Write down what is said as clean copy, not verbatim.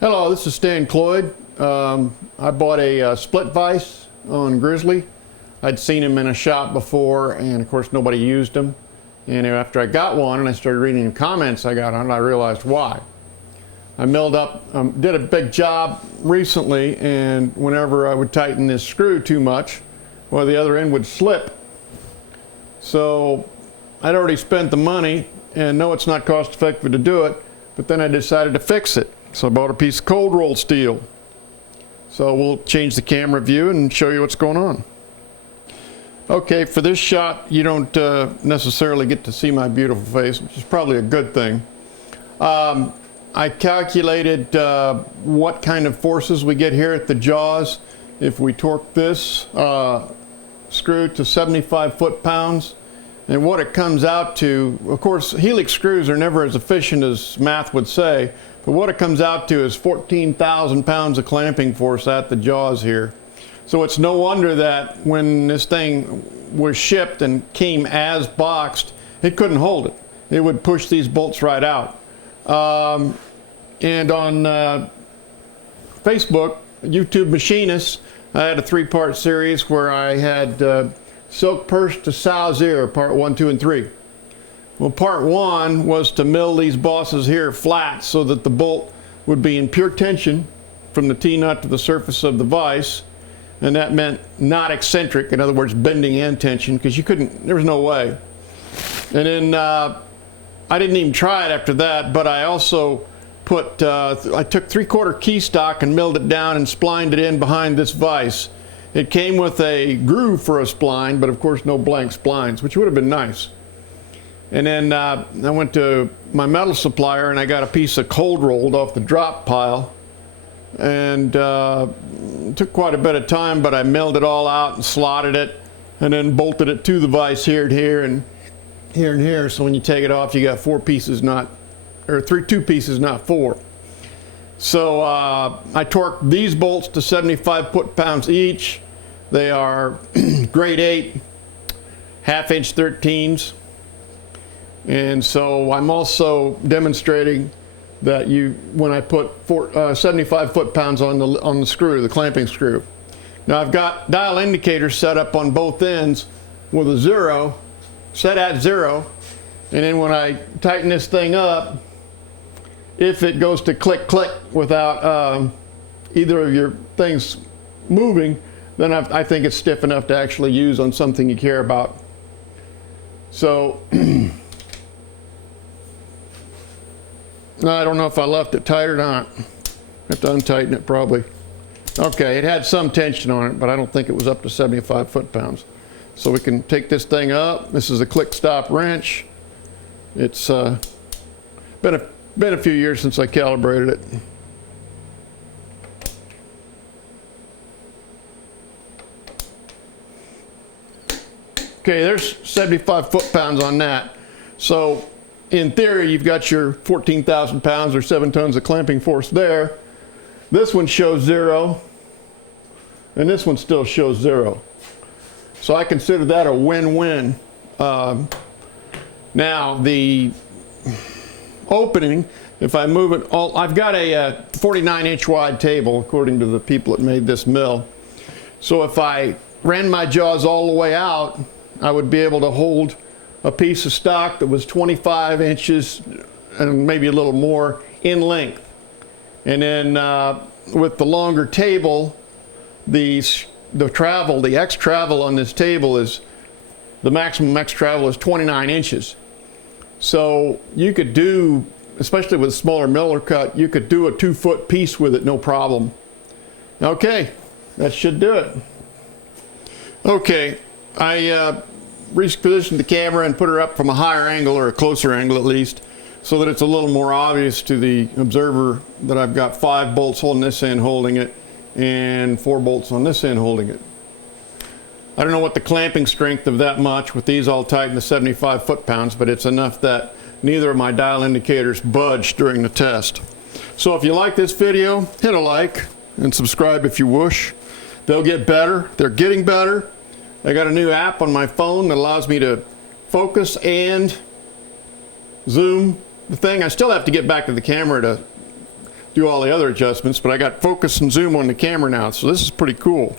Hello, this is Stan Cloyd. I bought a split vise on Grizzly. I'd seen them in a shop before, and of course nobody used them. And after I got one and I started reading the comments I got on it, I realized why. I milled up, did a big job recently, and whenever I would tighten this screw too much, well, the other end would slip. So I'd already spent the money and know it's not cost effective to do it, but then I decided to fix it. So I bought a piece of cold rolled steel. So we'll change the camera view and show you what's going on. Okay, for this shot you don't necessarily get to see my beautiful face, which is probably a good thing. I calculated what kind of forces we get here at the jaws if we torque this screw to 75 foot-pounds. And what it comes out to, of course, helix screws are never as efficient as math would say, but what it comes out to is 14,000 pounds of clamping force at the jaws here. So it's no wonder that when this thing was shipped and came as boxed, it couldn't hold it. It would push these bolts right out. And on Facebook, YouTube Machinists, I had a 3-part series where I had silk purse to sow's ear, part 1, 2, and 3. Well, part 1 was to mill these bosses here flat so that the bolt would be in pure tension from the T-nut to the surface of the vise, and that meant not eccentric, in other words bending and tension, because you couldn't, there was no way. And then I didn't even try it after that, but I also put, I took 3/4 key stock and milled it down and splined it in behind this vise. It came with a groove for a spline, but of course no blank splines, which would have been nice. And then I went to my metal supplier and I got a piece of cold rolled off the drop pile. And it took quite a bit of time, but I milled it all out and slotted it and then bolted it to the vise here and here and here and here. So when you take it off, you got 4 pieces, not, or 2 pieces, not 4. So I torqued these bolts to 75 foot-pounds each. They are grade 8, 1/2-inch 13s. And so I'm also demonstrating that when I put 75 foot-pounds on the screw, the clamping screw. Now I've got dial indicators set up on both ends with a 0, set at 0. And then when I tighten this thing up, if it goes to click click without either of your things moving, then I think it's stiff enough to actually use on something you care about. So I don't know if I left it tight or not. I have to untighten it probably. Okay, it had some tension on it, but I don't think it was up to 75 foot-pounds. So we can take this thing up. This is a click stop wrench. It's been a few years since I calibrated it. Okay, there's 75 foot-pounds on that. So in theory, you've got your 14,000 pounds or 7 tons of clamping force there. This one shows 0, and this one still shows 0. So I consider that a win-win. Now the opening, if I move it all, I've got a 49-inch wide table according to the people that made this mill. So if I ran my jaws all the way out, I would be able to hold a piece of stock that was 25 inches and maybe a little more in length. And then with the longer table, the X travel on this table is, the maximum X travel is 29 inches. So you could do, especially with a smaller miller cut, you could do a 2-foot piece with it, no problem. Okay, that should do it. Okay, I repositioned the camera and put her up from a higher angle, or a closer angle at least, so that it's a little more obvious to the observer that I've got 5 bolts holding this end holding it and 4 bolts on this end holding it. I don't know what the clamping strength of that much with these all tightened to 75 foot-pounds, but it's enough that neither of my dial indicators budged during the test. So if you like this video, hit a like and subscribe if you wish. They'll get better. They're getting better. I got a new app on my phone that allows me to focus and zoom the thing. I still have to get back to the camera to do all the other adjustments, but I got focus and zoom on the camera now, so this is pretty cool.